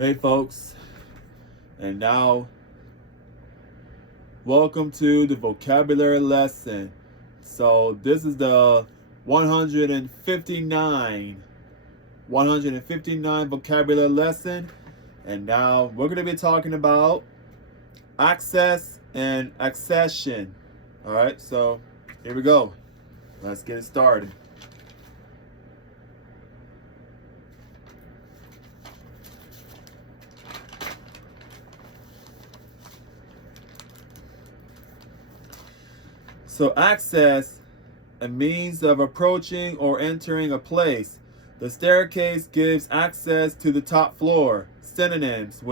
Hey folks, and now welcome to the vocabulary lesson. So this is the 159 vocabulary lesson, and now we're going to be talking about access and accession. All right, so here we go. Let's get it started. So access, a means of approaching or entering a place. The staircase gives access to the top floor. Synonyms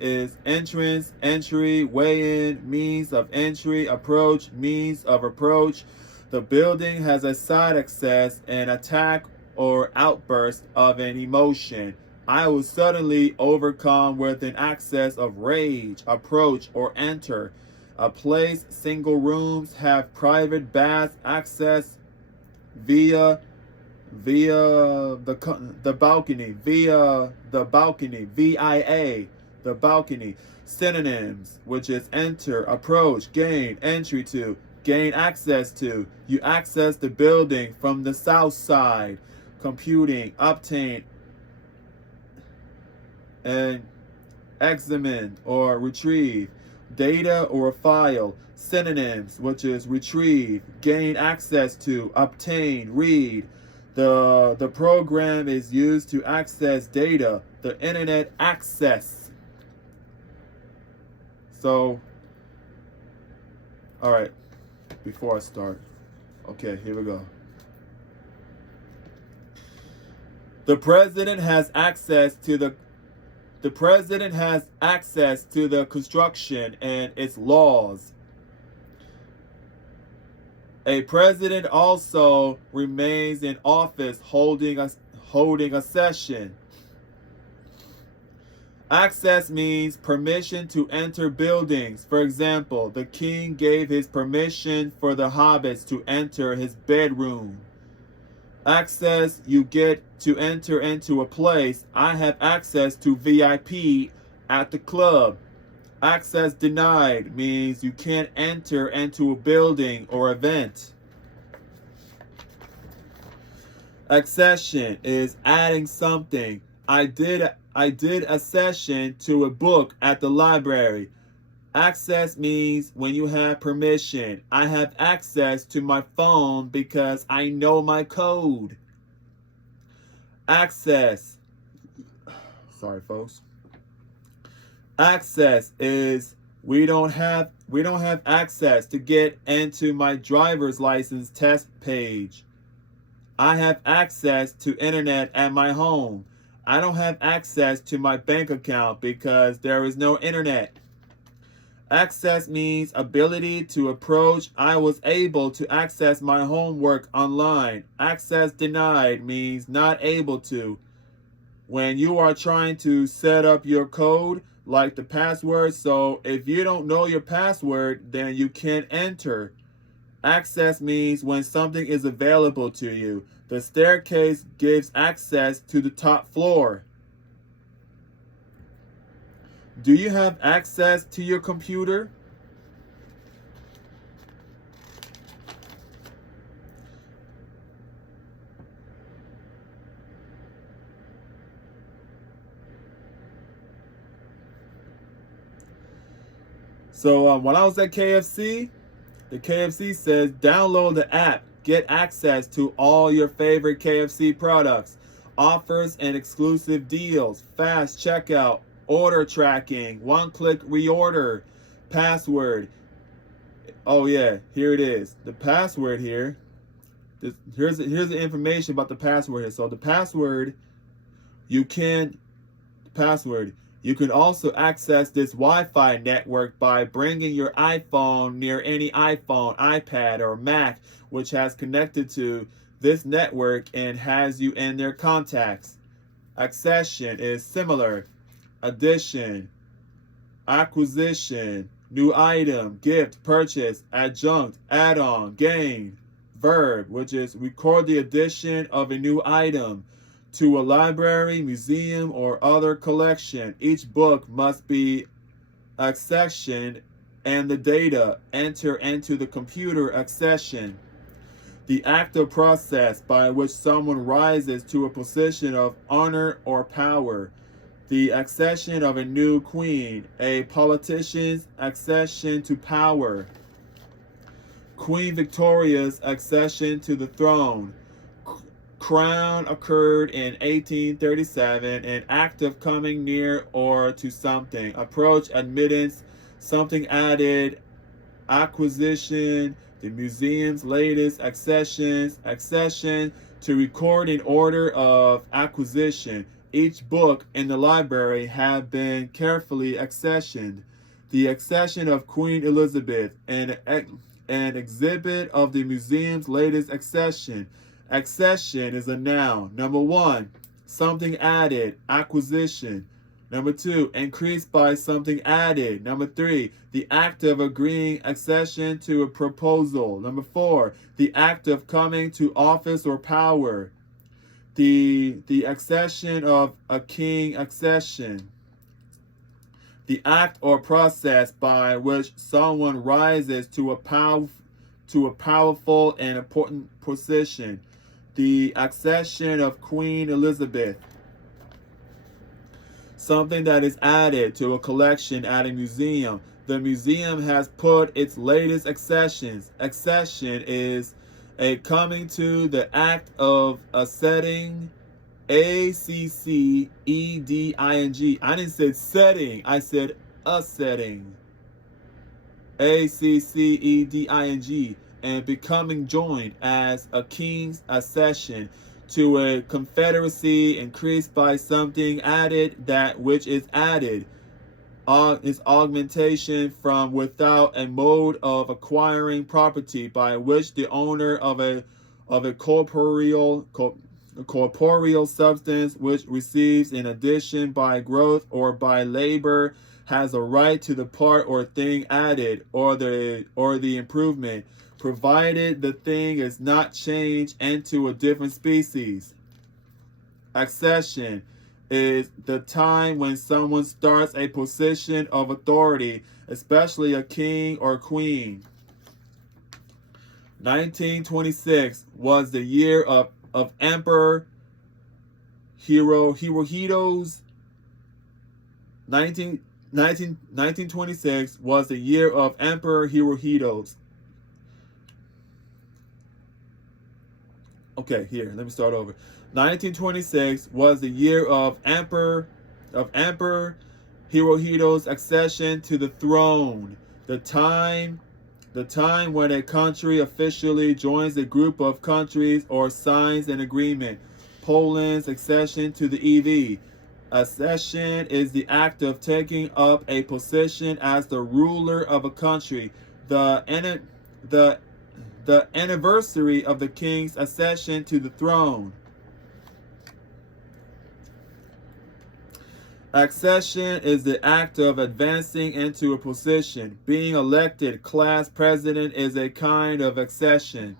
is entrance, entry, way in, means of entry, approach, means of approach. The building has a side access, an attack or outburst of an emotion. I was suddenly overcome with an access of rage, approach or enter. A place, single rooms have private bath access via the balcony, VIA, the balcony. Synonyms, which is enter, approach, gain, entry to, gain access to. You access the building from the south side. Computing, obtain, and examine or retrieve. Data or file. Synonyms, which is retrieve, gain access to, obtain, read. The program is used to access data, the internet access. So, all right, before I start, okay, here we go. The president has access to the construction and its laws. A president also remains in office holding a session. Access means permission to enter buildings. For example, the king gave his permission for the hobbits to enter his bedroom. Access, you get to enter into a place. I have access to VIP at the club. Access denied means you can't enter into a building or event. Accession is adding something. I did a session to a book at the library. Access means when you have permission. I have access to my phone because I know my code. Access. Sorry, folks. Access is we don't have access to get into my driver's license test page. I have access to internet at my home. I don't have access to my bank account because there is no internet. Access means ability to approach. I was able to access my homework online. Access denied means not able to. When you are trying to set up your code, like the password, so if you don't know your password, then you can't enter. Access means when something is available to you. The staircase gives access to the top floor. Do you have access to your computer? So when I was at KFC, the KFC says download the app, get access to all your favorite KFC products, offers and exclusive deals, fast checkout, order tracking, one-click reorder, password. Oh yeah, here it is. The password here. Here's the information about the password here. So the password, you can also access this Wi-Fi network by bringing your iPhone near any iPhone, iPad, or Mac which has connected to this network and has you in their contacts. Accession is similar. Addition, acquisition, new item, gift, purchase, adjunct, add-on, gain. Verb, which is record the addition of a new item. to a library, museum, or other collection. Each book must be accessioned and the data enter into the computer accession. The active process by which someone rises to a position of honor or power. The accession of a new queen, a politician's accession to power. Queen Victoria's accession to the throne. Crown occurred in 1837, an act of coming near or to something. Approach, admittance, something added, acquisition, the museum's latest accession to record in order of acquisition. Each book in the library had been carefully accessioned. The accession of Queen Elizabeth, an exhibit of the museum's latest accession. Accession is a noun. Number 1, something added, acquisition. Number 2, increased by something added. Number 3, the act of agreeing accession to a proposal. Number 4, the act of coming to office or power. The accession of a king accession. The act or process by which someone rises to a powerful and important position. The accession of Queen Elizabeth. Something that is added to a collection at a museum. The museum has put its latest accessions. Accession is a coming to the act of a setting. A-C-C-E-D-I-N-G. I didn't say setting, I said a setting. A-C-C-E-D-I-N-G. And becoming joined as a king's accession to a confederacy increased by something added, that which is added. Is augmentation from without, a mode of acquiring property by which the owner of a corporeal substance which receives in addition by growth or by labor has a right to the part or thing added or the improvement, provided the thing is not changed into a different species. Accession is the time when someone starts a position of authority, especially a king or queen. 1926 was the year of Emperor Hirohito's 1926 was the year of Emperor Hirohito's. Okay, here, let me start over. 1926 was the year of Emperor Hirohito's accession to the throne. The time when a country officially joins a group of countries or signs an agreement. Poland's accession to the EV. Accession is the act of taking up a position as the ruler of a country. The anniversary of the king's accession to the throne. Accession is the act of advancing into a position. Being elected class president is a kind of accession.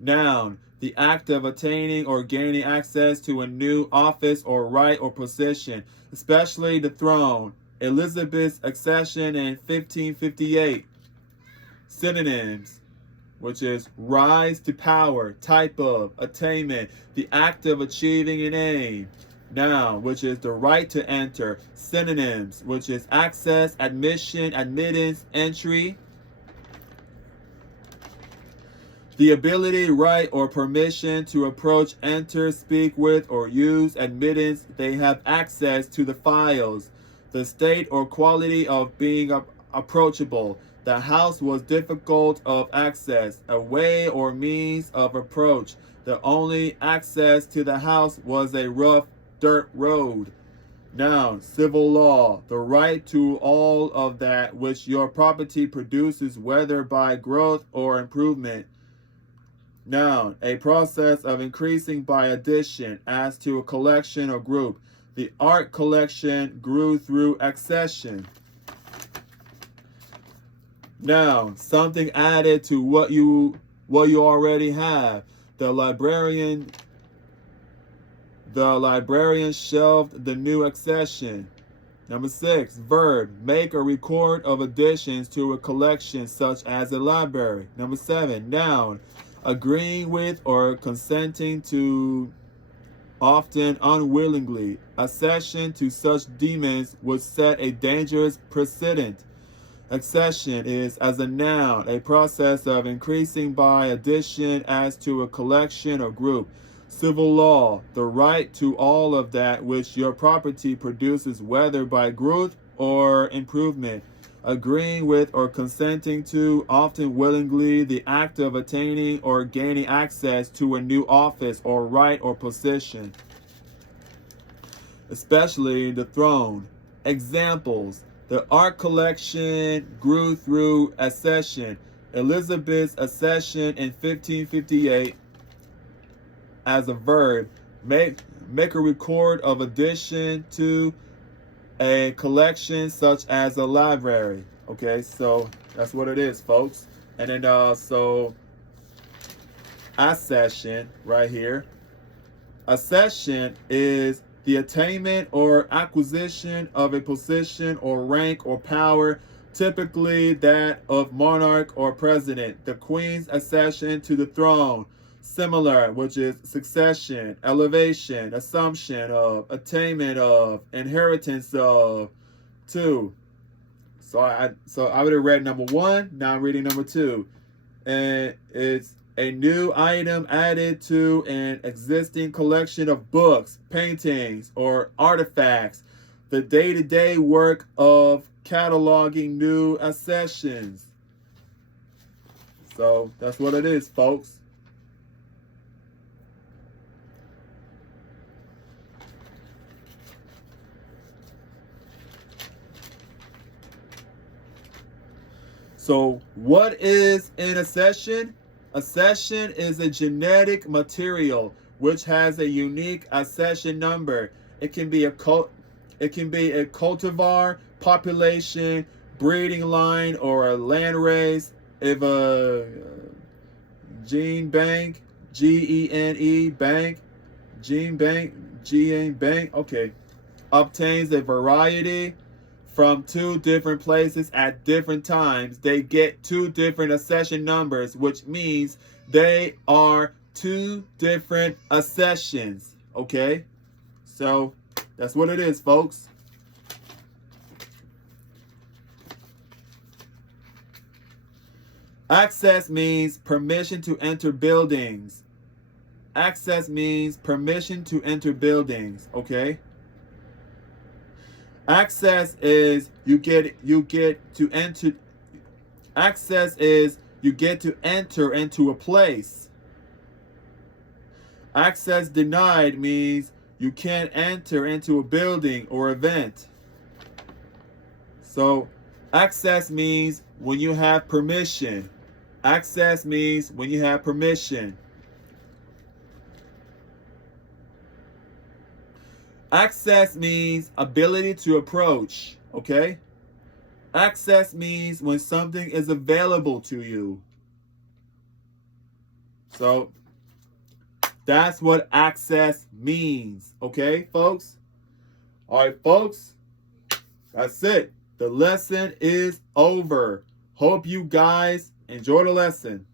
Noun, the act of attaining or gaining access to a new office or right or position, especially the throne. Elizabeth's accession in 1558. Synonyms, which is rise to power, type of, attainment, the act of achieving an aim. Noun, which is the right to enter. Synonyms, which is access, admission, admittance, entry. The ability, right, or permission to approach, enter, speak with, or use. Admittance, they have access to the files. The state or quality of being approachable. The house was difficult of access, a way or means of approach. The only access to the house was a rough dirt road. Noun, civil law, the right to all of that which your property produces, whether by growth or improvement. Noun, a process of increasing by addition, as to a collection or group. The art collection grew through accession. Noun, something added to what you already have. The librarian The librarian shelved the new accession. Number 6, verb, make or record of additions to a collection such as a library. Number 7, noun, agreeing with or consenting to, often unwillingly. Accession to such demons would set a dangerous precedent. Accession is, as a noun, a process of increasing by addition as to a collection or group. Civil law, the right to all of that which your property produces, whether by growth or improvement. Agreeing with or consenting to, often willingly, the act of attaining or gaining access to a new office or right or position, especially the throne. Examples: the art collection grew through accession. Elizabeth's accession in 1558. As a verb, make a record of addition to a collection such as a library. Okay, so that's what it is, folks. And then so accession right here. Accession is the attainment or acquisition of a position or rank or power, typically that of monarch or president. The queen's accession to the throne. Similar, which is succession, elevation, assumption of, attainment of, inheritance of. 2. So I would have read number 1. Now I'm reading number 2, and it's a new item added to an existing collection of books, paintings, or artifacts. The day-to-day work of cataloging new accessions. So that's what it is, folks. So what is an accession? Accession is a genetic material which has a unique accession number. It can be a cultivar, population, breeding line, or a land race. If a gene bank, Gene bank, gene bank, okay, obtains a variety from 2 different places at different times, they get 2 different accession numbers, which means they are 2 different accessions. Okay, so that's what it is, folks. Access means permission to enter buildings. Access means permission to enter buildings. Okay. Access is you get to enter. Access is you get to enter into a place. Access denied means you can't enter into a building or event. So access means when you have permission. Access means when you have permission. Access means ability to approach, okay? Access means when something is available to you. So that's what access means, okay, folks? All right, folks, that's it. The lesson is over. Hope you guys enjoy the lesson.